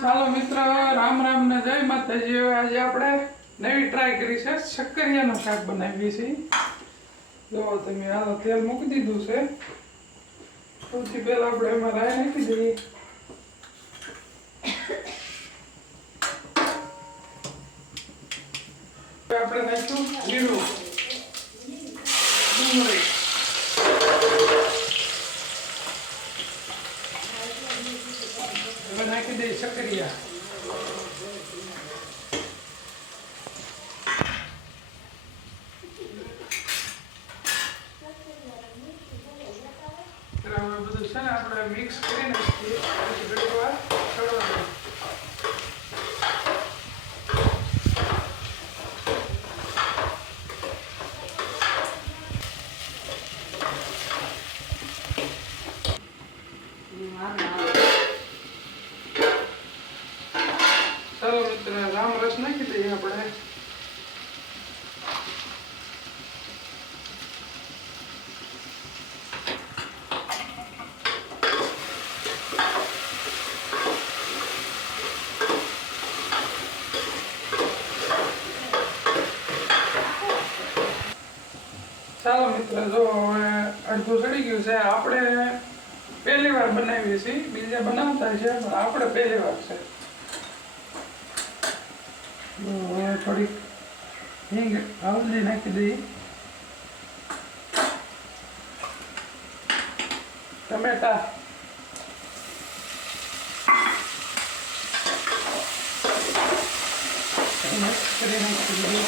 ચાલો મિત્ર, રામ રામ ને જય માતાજી. આજે આપણે નવી ટ્રાય કરી છે, શક્કરિયાનું શાક બનાવીએ છીએ. જો તમે હાલો તેલ મૂકી દીધું છે. સૌથી પહેલા આપણે એમાં રાઈ નાખી દઈએ. આપણે નાખ્યું જીરું, ડુંગળી, હવે નાખી દઈએ શક્કરિયા. બધું છે ને આપણે મિક્સ કરી નાખીએ. પછી ઘણી વાર ચડવા દઈએ. ચાલો મિત્ર, રામ રસ નાખી દઈએ આપણે. ચાલો મિત્ર, જો હવે અડધું ચડી ગયું છે. આપણે પહેલી વાર બનાવીએ છીએ, બીજા બનાવતા છે પણ આપણે પહેલી વાર છે. હવે થોડીક હિંગ હળદી નાખી દઈએ, ટમેટા, મિક્સ કરી નાખી દઈએ.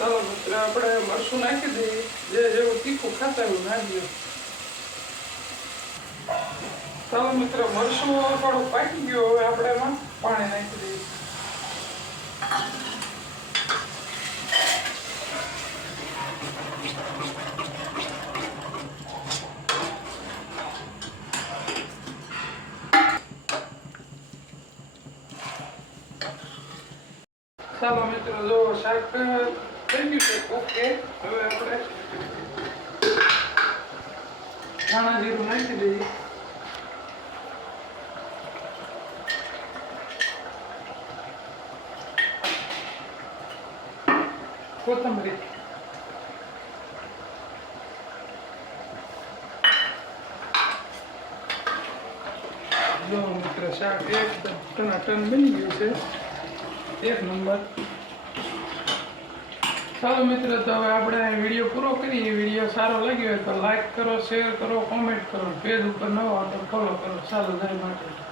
ચાલો મિત્ર, આપણે મરચું નાખી દઈએ. જે જેવું તીખું ખાતા એવું નાખીએ. ચાલો મિત્ર, મરચું થોડું પાકી ગયું. હવે આપણે એમાં પાણી નાખી દઈએ. ચાલો મિત્રો, જો શાક થઈ ગયું છે ઓકે. હવે આપણે ધાણા જીરું નાખી દઈએ. કોથમરી, જો મિત્ર, શાક એકદમ ટનાટન બની ગયું છે. એક નંબર. ચાલો મિત્રો, તો હવે આપણે વિડીયો પૂરો કરીએ. વિડીયો સારો લાગ્યો હોય તો લાઈક કરો, શેર કરો, કોમેન્ટ કરો. પેજ ઉપર નવો તો ફોલો કરો. ચાલો, જય માતાજી.